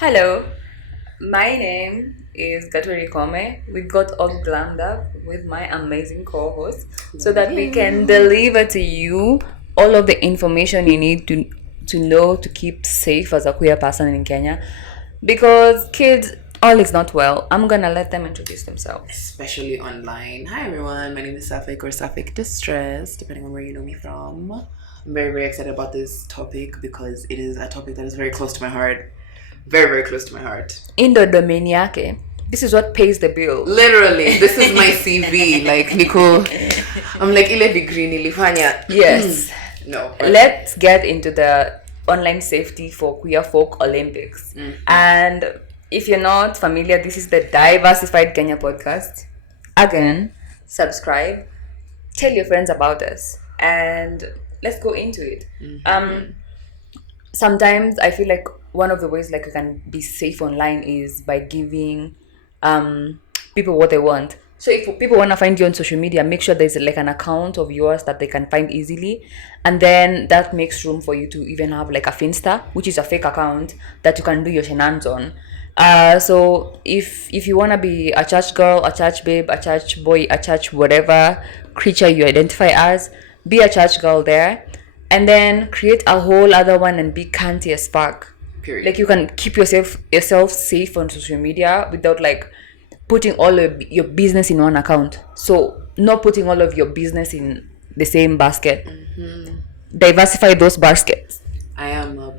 Hello, my name is Gaturi Kome. We got all glammed up with my amazing co-host so that we can deliver to you all of the information you need to know to keep safe as a queer person in Kenya. Because kids, all is not well. I'm gonna let them introduce themselves. Especially online. Hi everyone, my name is Safik or Safik Distress, depending on where you know me from. I'm very, very excited about this topic because it is a topic that is very close to my heart. Very, very close to my heart. Indo Dominiake. This is what pays the bill. Literally, this is my CV. Like, Nico, I'm like, ile degree nilifanya. Yes. No. Let's get into the online safety for queer folk Olympics. And if you're not familiar, this is the Diversified Kenya podcast. Again, subscribe, tell your friends about us, and let's go into it. Sometimes I feel like one of the ways like you can be safe online is by giving people what they want. So if people want to find you on social media, make sure there's like an account of yours that they can find easily, and then that makes room for you to even have like a Finsta, which is a fake account that you can do your shenanigans on. So if you want to be a church girl, a church babe, a church boy, a church whatever creature you identify as, be a church girl there, and then create a whole other one and be canty as fuck. Period. Like you can keep yourself safe on social media without like putting all of your business in one account. So not putting all of your business in the same basket. Diversify those baskets. I am a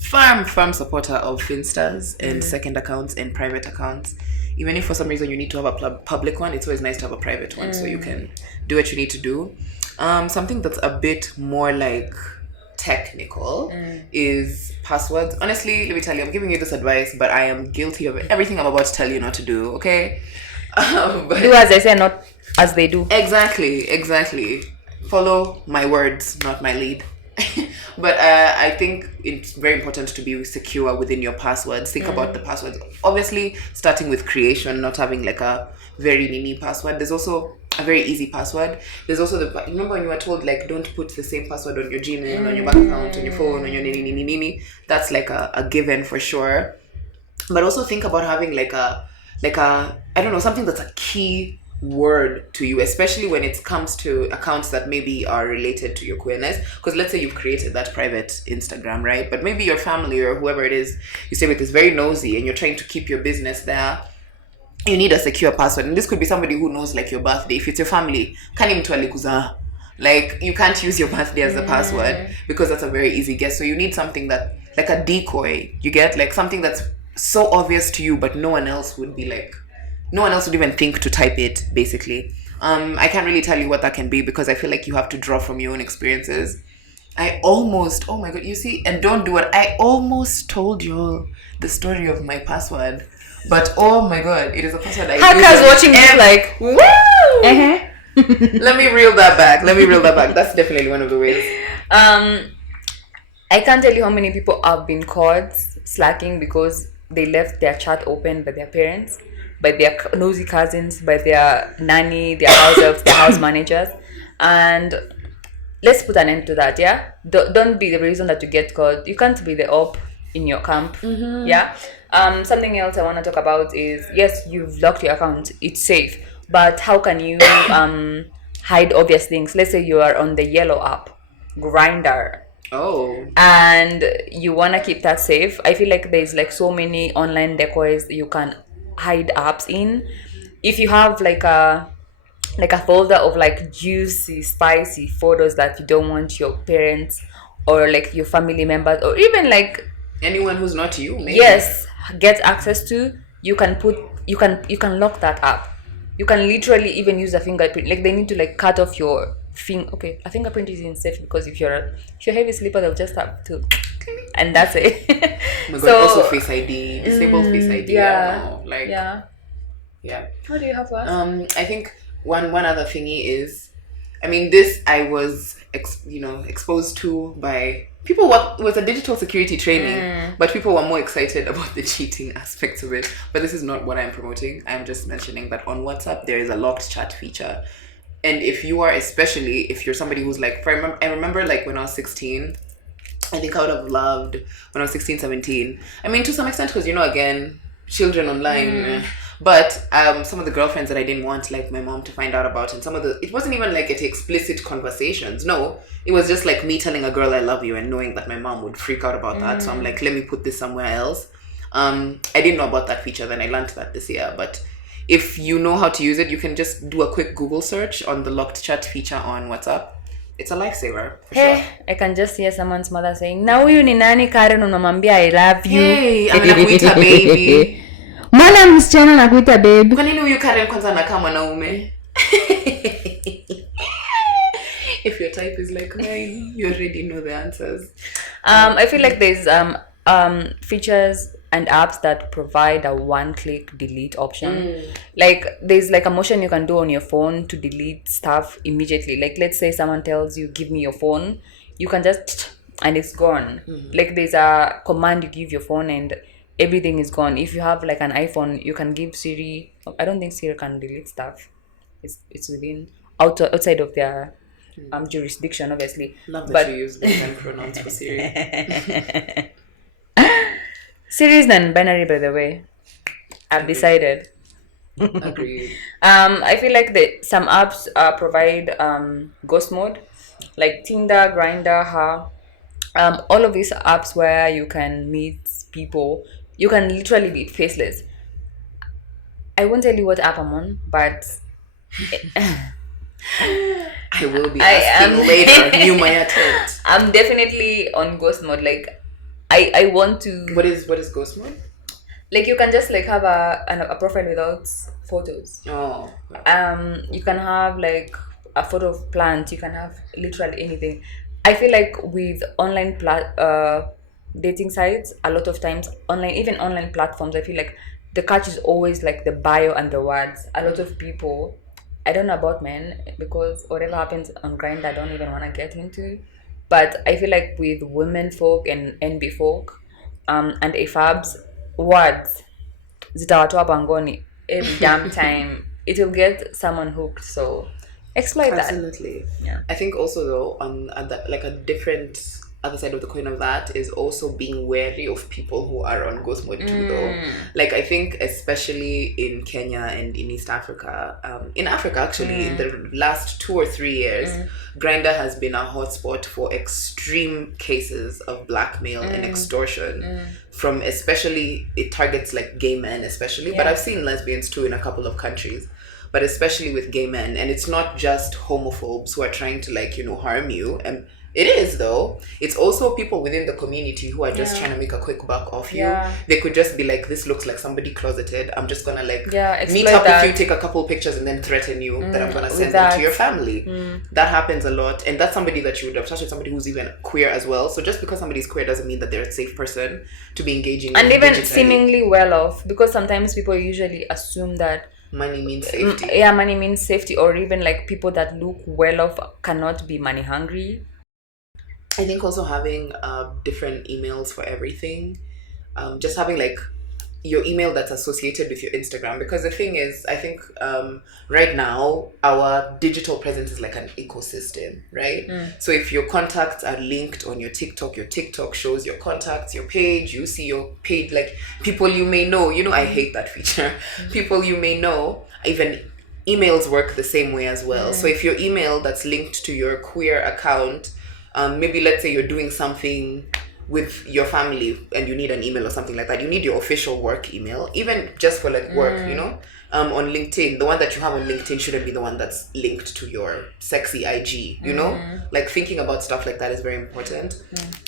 firm supporter of Finstas and second accounts and private accounts. Even if for some reason you need to have a public one, it's always nice to have a private one so you can do what you need to do. Something that's a bit more like technical is passwords. Honestly, let me tell you, I'm giving you this advice, but I am guilty of everything I'm about to tell you not to do, okay? But do as I say, not as they do. Exactly. Follow my words, not my lead. But I think it's very important to be secure within your passwords. Think about the passwords. Obviously, starting with creation, not having like a very mini password. There's also a very easy password. There's also remember when you were told like don't put the same password on your Gmail, on your bank account, on your phone, on your nini. That's like a given for sure. But also think about having like a I don't know, something that's a key word to you, especially when it comes to accounts that maybe are related to your queerness. Because let's say you've created that private Instagram, right? But maybe your family or whoever it is you stay with is very nosy and you're trying to keep your business there. You need a secure password, and this could be somebody who knows like your birthday. If it's your family, like you can't use your birthday as the password because that's a very easy guess. So you need something that like a decoy, you get, like something that's so obvious to you but no one else would even think to type it, basically. I can't really tell you what that can be because I feel like you have to draw from your own experiences. Oh my god, you see, and don't do it. I almost told you all the story of my password, but oh my god, it is a password I Hackers watching this like, woo! Let me reel that back. That's definitely one of the ways. I can't tell you how many people have been caught slacking because they left their chat open by their parents, by their nosy cousins, by their nanny, their house elves, their house managers. And let's put an end to that, yeah? Don't be the reason that you get caught. You can't be the op in your camp, yeah? Something else I want to talk about is, yes, you've locked your account. It's safe. But how can you hide obvious things? Let's say you are on the yellow app, Grinder. Oh. And you want to keep that safe. I feel like there's like so many online decoys you can hide apps in. If you have like a folder of like juicy, spicy photos that you don't want your parents or like your family members or even like anyone who's not you, maybe. Yes, get access to, you can lock that app. You can literally even use a fingerprint. Like they need to like cut off your okay, a fingerprint is safe because if you're a heavy sleeper, they'll just have to, and that's it. Oh my god, also Face ID, disabled Face ID. Yeah, yeah. What do you have for us? I think one other thingy is, I mean, this I was exposed to by people. It was a digital security training, but people were more excited about the cheating aspects of it. But this is not what I'm promoting. I'm just mentioning that on WhatsApp there is a locked chat feature. And if you're somebody who's like, I remember like when I was 16, I think I would have loved when I was 16, 17. I mean, to some extent, because, again, children online. But some of the girlfriends that I didn't want, like, my mom to find out about, and it wasn't even like explicit conversations. No, it was just like me telling a girl I love you and knowing that my mom would freak out about that. So I'm like, let me put this somewhere else. I didn't know about that feature, then I learned that this year. But if you know how to use it, you can just do a quick Google search on the locked chat feature on WhatsApp. It's a lifesaver, for sure. I can just hear someone's mother saying, na huyu ni nani Karen unamwambia I love you. Hey, anakuita baby. Mwana msichana anakuita baby. Kwa nini huyu Karen kwanza anakaa mwanaume? If your type is like mine, you already know the answers. I feel like there's features and apps that provide a one-click delete option. Like there's like a motion you can do on your phone to delete stuff immediately. Like let's say someone tells you, give me your phone, you can just, and it's gone. Like there's a command you give your phone and everything is gone. If you have like an iPhone, you can give Siri. I don't think Siri can delete stuff. It's within outside of their jurisdiction, obviously. Love that you use they and pronouns for Siri. Siri is non-binary, by the way. I've decided. Agreed. I feel like some apps provide ghost mode, like Tinder, Grindr, all of these apps where you can meet people. You can literally be faceless. I won't tell you what app I'm on, but I will be asking later. You might attempt. I'm definitely on ghost mode. Like I want to. What is ghost mode? Like you can just like have a profile without photos. Oh. You can have like a photo of plants. You can have literally anything. I feel like with online dating sites, a lot of times even online platforms, I feel like the catch is always like the bio and the words. A lot of people, I don't know about men because whatever happens on Grindr, I don't even want to get into. But I feel like with women folk and NB folk, and AFABs, words zitawatoa pangoni every damn time. It will get someone hooked. So exploit that. Absolutely. Yeah. I think also though on like a different other side of the coin of that is also being wary of people who are on ghost mode too though. Like I think especially in Kenya and in East Africa, in Africa actually in the last 2 or 3 years, Grindr has been a hotspot for extreme cases of blackmail and extortion from, especially it targets like gay men especially, but I've seen lesbians too in a couple of countries. But especially with gay men, and it's not just homophobes who are trying to like harm you, and it is though. It's also people within the community who are just trying to make a quick buck off you. They could just be like, this looks like somebody closeted, I'm just gonna like meet up with you, take a couple pictures and then threaten you that I'm gonna send them to your family. That happens a lot, and that's somebody that you would have touched with, somebody who's even queer as well. So just because somebody's queer doesn't mean that they're a safe person to be engaging with, and even digitally. seemingly well off, because sometimes people usually assume that money means safety. Money means safety, or even like people that look well off cannot be money hungry. I think also having different emails for everything, just having like your email that's associated with your Instagram, because the thing is, I think right now our digital presence is like an ecosystem, right? So if your contacts are linked on your TikTok shows your contacts, your page, you see your page, like people you may know, I hate that feature. People you may know, even emails work the same way as well. So if your email that's linked to your queer account, maybe let's say you're doing something with your family and you need an email or something like that, you need your official work email, even just for like work, on LinkedIn. The one that you have on LinkedIn shouldn't be the one that's linked to your sexy IG, like thinking about stuff like that is very important.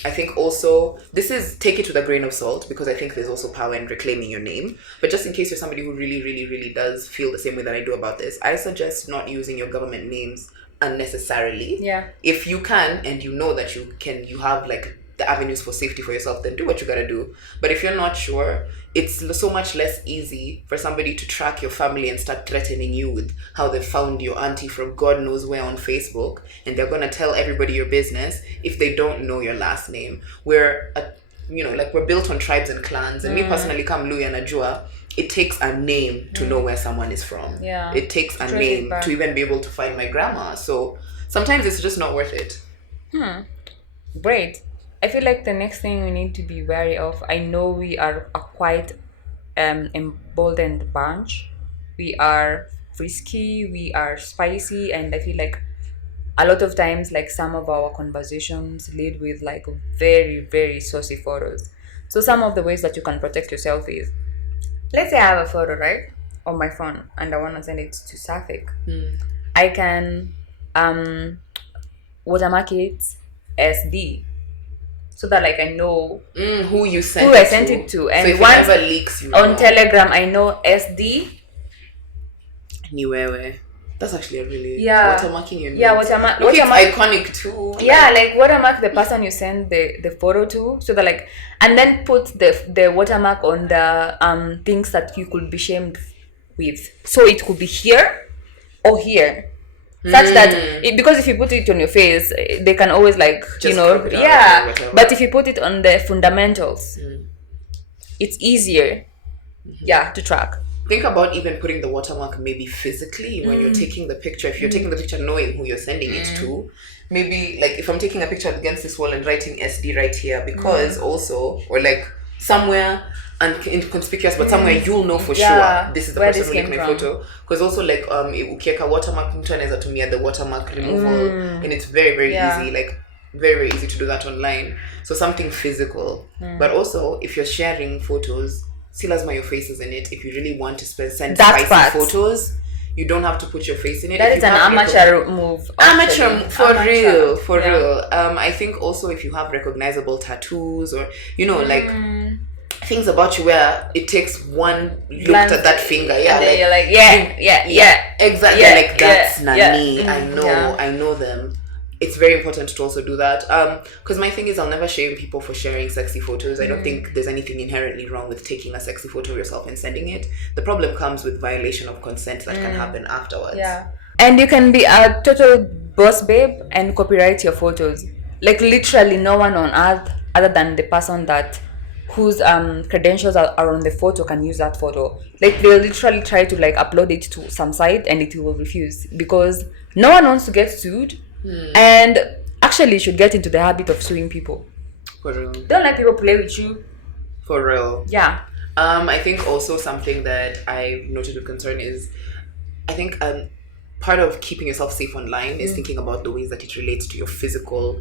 I think also this is, take it with a grain of salt, because I think there's also power in reclaiming your name, but just in case you're somebody who really really really does feel the same way that I do about this, I suggest not using your government names unnecessarily. If you can, and you know that you have like the avenues for safety for yourself, then do what you gotta do. But if you're not sure, it's so much less easy for somebody to track your family and start threatening you with how they found your auntie from God knows where on Facebook, and they're gonna tell everybody your business if they don't know your last name. We're we're built on tribes and clans, and me personally, come Luya Najua, it takes a name to know where someone is from. It takes a name to even be able to find my grandma. So sometimes it's just not worth it. Great. I feel like the next thing we need to be wary of. I know we are a quite emboldened bunch. We are frisky, we are spicy, and I feel like a lot of times, like some of our conversations lead with like very, very saucy photos. So some of the ways that you can protect yourself is, let's say I have a photo, right, on my phone, and I want to send it to Safik. I can watermark it SD, so that like I know who you sent who I sent it to, and so if once it ever leaks, you on know. Telegram I know SD. Niwewe. That's actually a really watermarking your Yeah, notes. watermark. Look, it's iconic too. Yeah, like watermark the person you send the photo to, so that like, and then put the watermark on the things that you could be shamed with. So it could be here or here. Such that because if you put it on your face, they can always like just crop it out but if you put it on the fundamentals, it's easier to track. Think about even putting the watermark maybe physically when you're taking the picture. If you're taking the picture knowing who you're sending it to, maybe like if I'm taking a picture against this wall and writing SD right here, because also, or like somewhere inconspicuous, but somewhere you'll know for sure this is the person who took my photo. Because also like ukiweka watermark, mtu anaweza tumia the watermark removal, and it's very, very easy, like very, very easy to do that online. So something physical. But also if you're sharing photos, see lazima your face is in it. If you really want to send spicy photos, you don't have to put your face in it. That is an amateur move. Real. I think also if you have recognizable tattoos or like things about you where it takes one look at that finger, and then you're like exactly, like that's Nani. I know them. It's very important to also do that, because my thing is I'll never shame people for sharing sexy photos. I don't think there's anything inherently wrong with taking a sexy photo of yourself and sending it. The problem comes with violation of consent that can happen afterwards. And you can be a total boss babe and copyright your photos. Like literally no one on earth other than the person that whose credentials are on the photo can use that photo. Like they'll literally try to like upload it to some site and it will refuse because no one wants to get sued. And actually you should get into the habit of suing people. For real. Don't let people play with you. For real. Yeah. I think also something that I noted with concern is I think part of keeping yourself safe online is thinking about the ways that it relates to your physical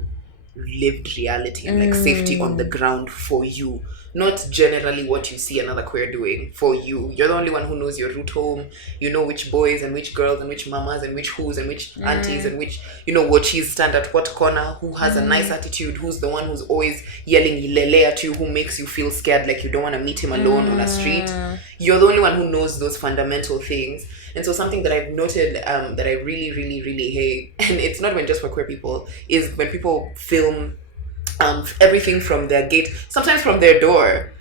lived reality and like safety on the ground for you, not generally what you see another queer doing. For you, you're the only one who knows your route home. You know which boys and which girls and which mamas and which who's and which aunties and which what she's stand at what corner, who has a nice attitude, who's the one who's always yelling ilele at you, who makes you feel scared like you don't want to meet him alone on a street. You're the only one who knows those fundamental things. And so something that I've noted that I really, really, really hate, and it's not even just for queer people, is when people film everything from their gate, sometimes from their door.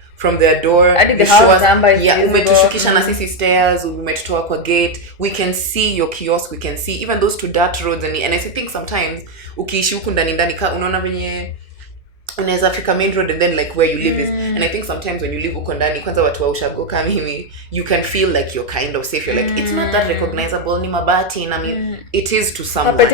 Umetushukisha na sisi stairs, umetutoa kwa gate, we can see your kiosk, we can see even those to dirt roads, and I think sometimes ukiishi huku ndani unaona venye unaweza fika main road and then like where you live is, and I think sometimes when you live uko ndani kwanza watu wa ushago kama mimi, you can feel like you're kind of safe. You're like it's not that recognizable, ni mabati na it is to someone.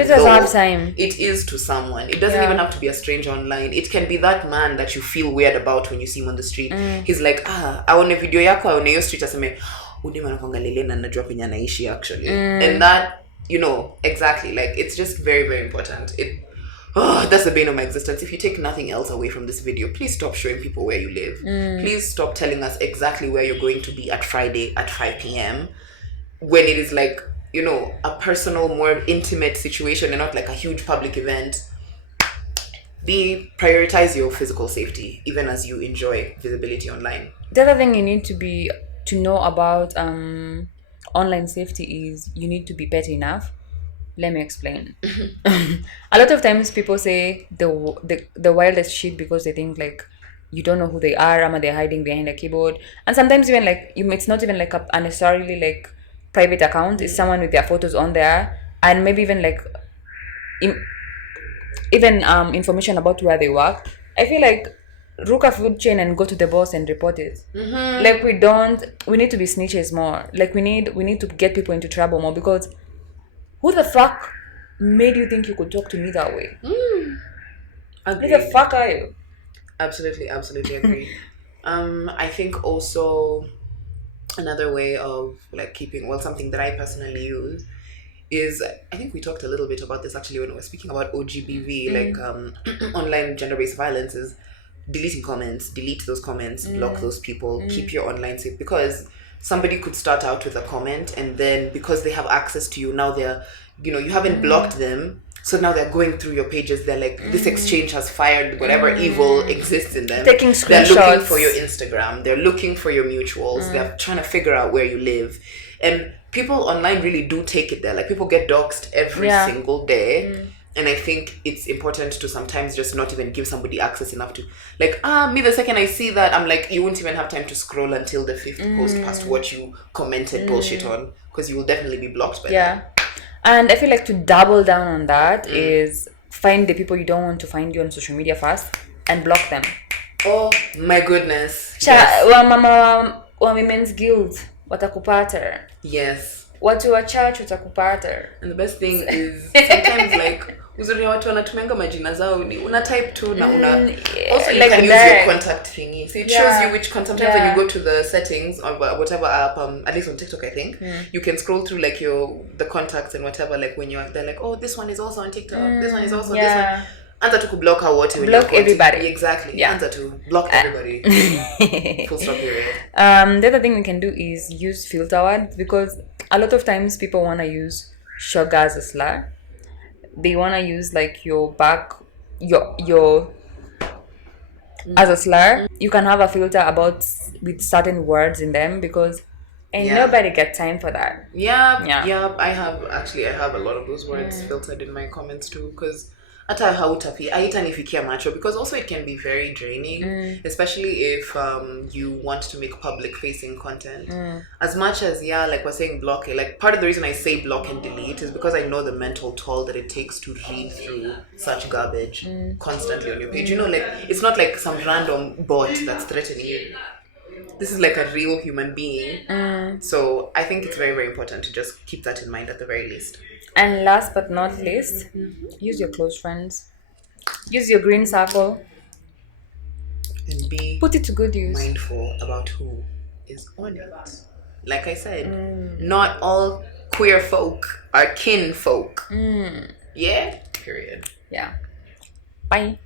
It is to someone. It doesn't even have to be a stranger online. It can be that man that you feel weird about when you see him on the street. He's like aone video yako, aone hiyo street, aseme udema nakuangalia na najua penye anaishi actually. And that exactly, like it's just very, very important. That's the bane of my existence. If you take nothing else away from this video, please stop showing people where you live. Please stop telling us exactly where you're going to be at Friday at 5 p.m. when it is like, a personal, more intimate situation and not like a huge public event. Prioritize your physical safety, even as you enjoy visibility online. The other thing you need to know about online safety is you need to be petty enough. Let me explain. A lot of times people say the wildest shit because they think like you don't know who they are, or they're hiding behind a keyboard. And sometimes even like it's not even like a necessarily like private account. It's someone with their photos on there, and maybe even like information about where they work. I feel like rook a food chain and go to the boss and report it. Like we need to be snitches more. Like we need to get people into trouble more, because who the fuck made you think you could talk to me that way? Who the fuck are you? Absolutely agree. I think also another way of like keeping, well, something that I personally use is, I think we talked a little bit about this actually when we were speaking about OGBV, like online gender-based violence, is deleting comments, delete those comments, block those people, keep your online safe, because somebody could start out with a comment, and then because they have access to you now, they're, you know, you haven't blocked them, so now they're going through your pages, they're like, this exchange has fired whatever evil exists in them, Taking they're looking screenshots. for your Instagram, they're looking for your mutuals, they're trying to figure out where you live. And people online really do take it there, like people get doxxed every single day. And I think it's important to sometimes just not even give somebody access enough to, like, me, the second I see that, I'm like, you won't even have time to scroll until the fifth post past what you commented bullshit on, because you will definitely be blocked by them. And I feel like to double down on that is find the people you don't want to find you on social media first and block them. Oh my goodness. Wa women's guild watakupata. Yes. Watu wa church watakupata. And the best thing is sometimes like uzuri ya watu wanatumenga majina zao ni una type tu na una also you like can use your contact thingy, so it shows you which contact. Sometimes when you go to the settings or whatever app, at least on TikTok I think, you can scroll through like the contacts and whatever, like when they're like, oh, this one is also on TikTok, this one is also this one. Anza tu kublock her wote when block everybody. Exactly. Anza tu block everybody. Full stop period. The other thing we can do is use filter words, because a lot of times people want to use sugar as a slur. They want to use like your as a slur. You can have a filter with certain words in them, because nobody gets time for that. Yeah. I have a lot of those words filtered in my comments too, because hata haitanifikia macho, because also it can be very draining, especially if you want to make public facing content. As much as like we're saying block it, like part of the reason I say block and delete is because I know the mental toll that it takes to read through such garbage constantly on your page. You know, like it's not like some random bot that's threatening you. This is like a real human being. So I think it's very, very important to just keep that in mind at the very least. And last but not least, use your close friends. Use your green circle. And put it to good use. Mindful about who is on it. Like I said, not all queer folk are kin folk. Yeah? Period. Yeah. Bye.